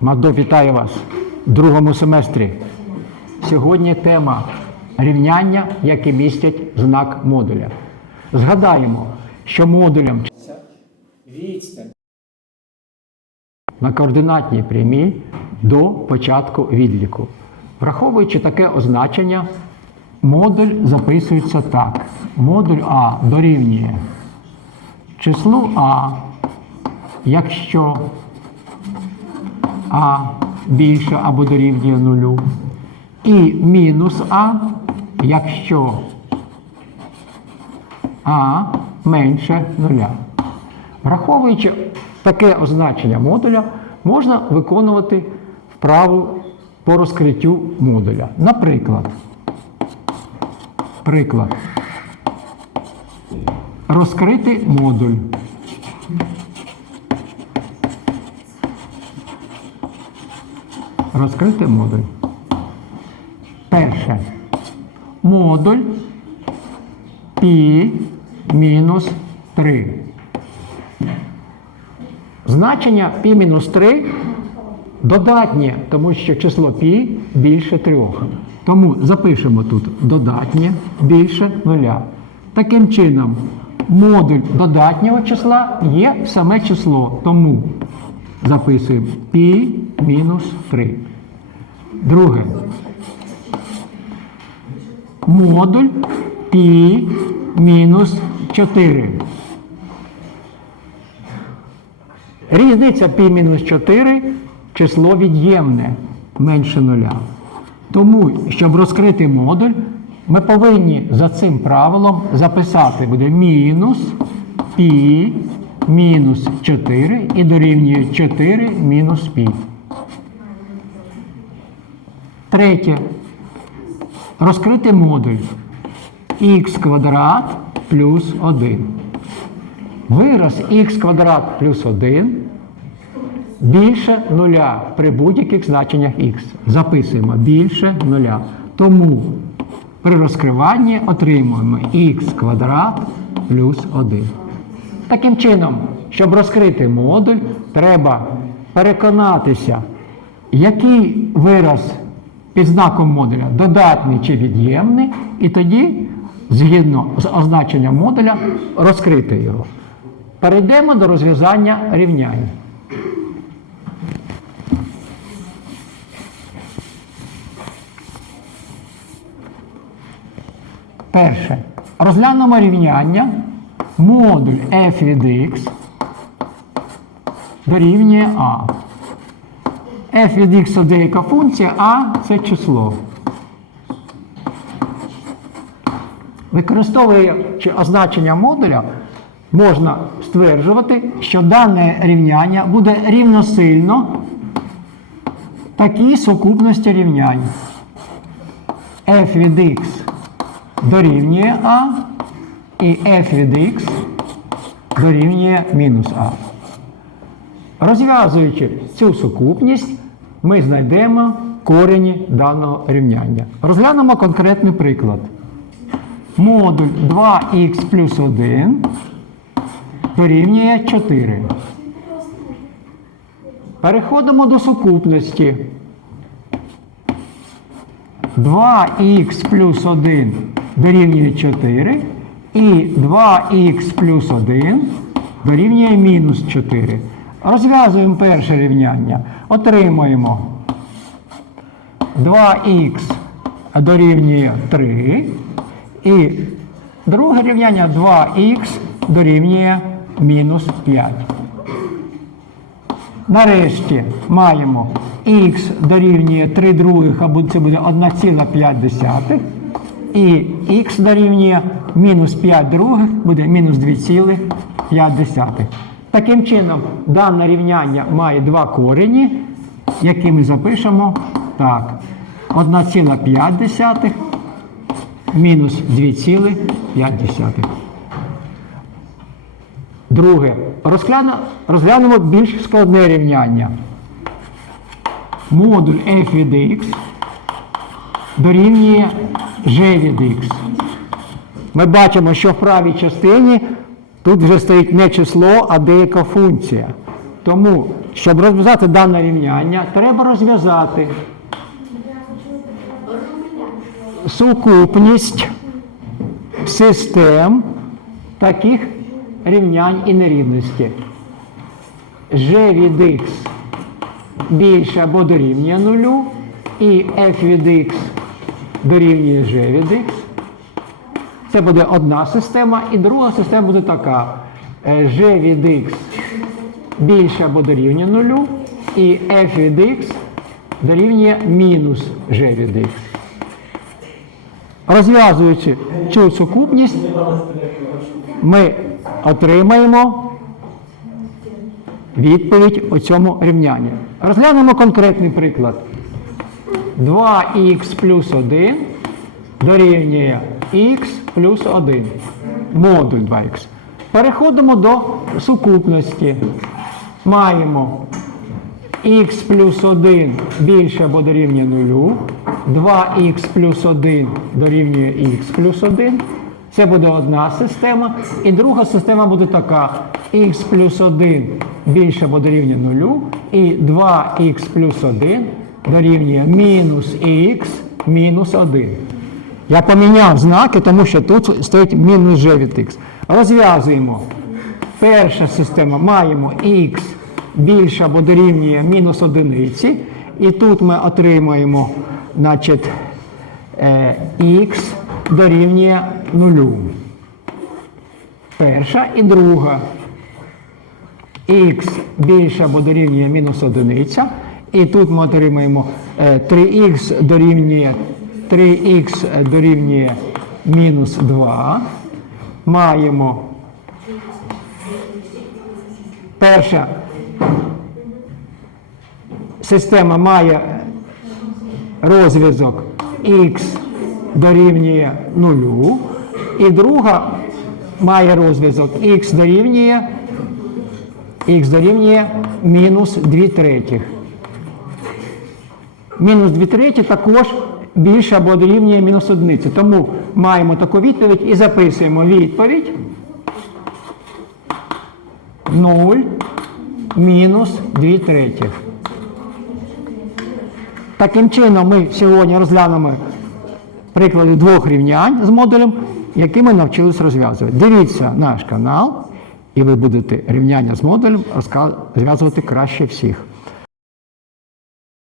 Мадо, вітаю вас в другому семестрі. Сьогодні тема рівняння, які містять знак модуля. Згадаємо, що модулем на координатній прямій до початку відліку. Враховуючи таке означення, модуль записується так. Модуль А дорівнює числу А, якщо А більше або дорівнює нулю, і мінус А, якщо А менше нуля. Враховуючи таке означення модуля, можна виконувати вправу по розкриттю модуля. Наприклад, приклад. Розкрити модуль. розкрити модуль. Перше. Модуль пі мінус 3. Значення Пі-3 додатнє, тому що число пі більше 3. Тому запишемо тут додатнє більше 0. Таким чином, модуль додатнього числа є саме число. Тому записуємо π мінус 3. Друге. Модуль пі мінус 4. Різниця пі мінус 4 число від'ємне менше нуля. Тому, щоб розкрити модуль, ми повинні за цим правилом записати буде мінус пі мінус 4 і дорівнює 4 мінус пі. Третє. Розкрити модуль х квадрат плюс 1. Вираз х квадрат плюс 1 більше нуля при будь-яких значеннях х. Записуємо більше нуля. Тому при розкриванні отримуємо х квадрат плюс 1. Таким чином, щоб розкрити модуль, треба переконатися, який вираз під знаком модуля додатний чи від'ємний, і тоді, згідно з означенням модуля, розкрити його. Перейдемо до розв'язання рівнянь. Перше. Розглянемо рівняння модуль f від x дорівнює a. f від x це деяка функція, а це число. Використовуючи означення модуля, можна стверджувати, що дане рівняння буде рівносильно такій сукупності рівнянь. f від x дорівнює а, і f від x дорівнює мінус а. Розв'язуючи цю сукупність, ми знайдемо корені даного рівняння. Розглянемо конкретний приклад. Модуль 2х плюс 1 дорівнює 4. Переходимо до сукупності. 2х плюс 1 дорівнює 4 і 2х плюс 1 дорівнює мінус 4. Розв'язуємо перше рівняння. Отримуємо 2х дорівнює 3. І друге рівняння 2х дорівнює мінус 5. Нарешті маємо х дорівнює 3 других, або це буде 1,5. І х дорівнює мінус 5 других, буде мінус 2,5. Таким чином, дане рівняння має два корені, які ми запишемо так. 1,5 мінус 2,5. Друге. Розглянемо більш складне рівняння. Модуль f від x дорівнює g від x. Ми бачимо, що в правій частині тут вже стоїть не число, а деяка функція. Тому, щоб розв'язати дане рівняння, треба розв'язати сукупність систем таких рівнянь і нерівності. G від x більше або дорівнює нулю, і f від x дорівнює g від x. Це буде одна система, і друга система буде така. Е, G від x більше або дорівнює нулю, і f від x дорівнює мінус g від x. Розв'язуючи цю сукупність, ми отримаємо відповідь у цьому рівнянні. Розглянемо конкретний приклад. 2х плюс 1 дорівнює х плюс 1. Модуль 2х. Переходимо до сукупності. Маємо х плюс 1 більше або дорівнює 0, 2х плюс 1 дорівнює х плюс 1. Це буде одна система. І друга система буде така: х плюс 1 більше або дорівнює 0, і 2х плюс 1 дорівнює мінус х мінус 1. Я поміняв знаки, тому що тут стоїть мінус g від x. Розв'язуємо. Перша система маємо х більше або дорівнює мінус одиниці. І тут ми отримаємо значить, е, х дорівнює нулю. Перша і друга. х більше або дорівнює мінус одиниця. І тут ми отримаємо е, 3х дорівнює 3х дорівнює мінус 2. Маємо перша система має розв'язок х дорівнює 0, і друга має розв'язок х дорівнює х дорівнює мінус 2 третіх. Мінус 2 треті також більше або дорівнює мінус одиниці. Тому маємо таку відповідь і записуємо відповідь 0 мінус 2 третіх. Таким чином, ми сьогодні розглянемо приклади двох рівнянь з модулем, які ми навчились розв'язувати. Дивіться наш канал, і ви будете рівняння з модулем розв'язувати краще всіх.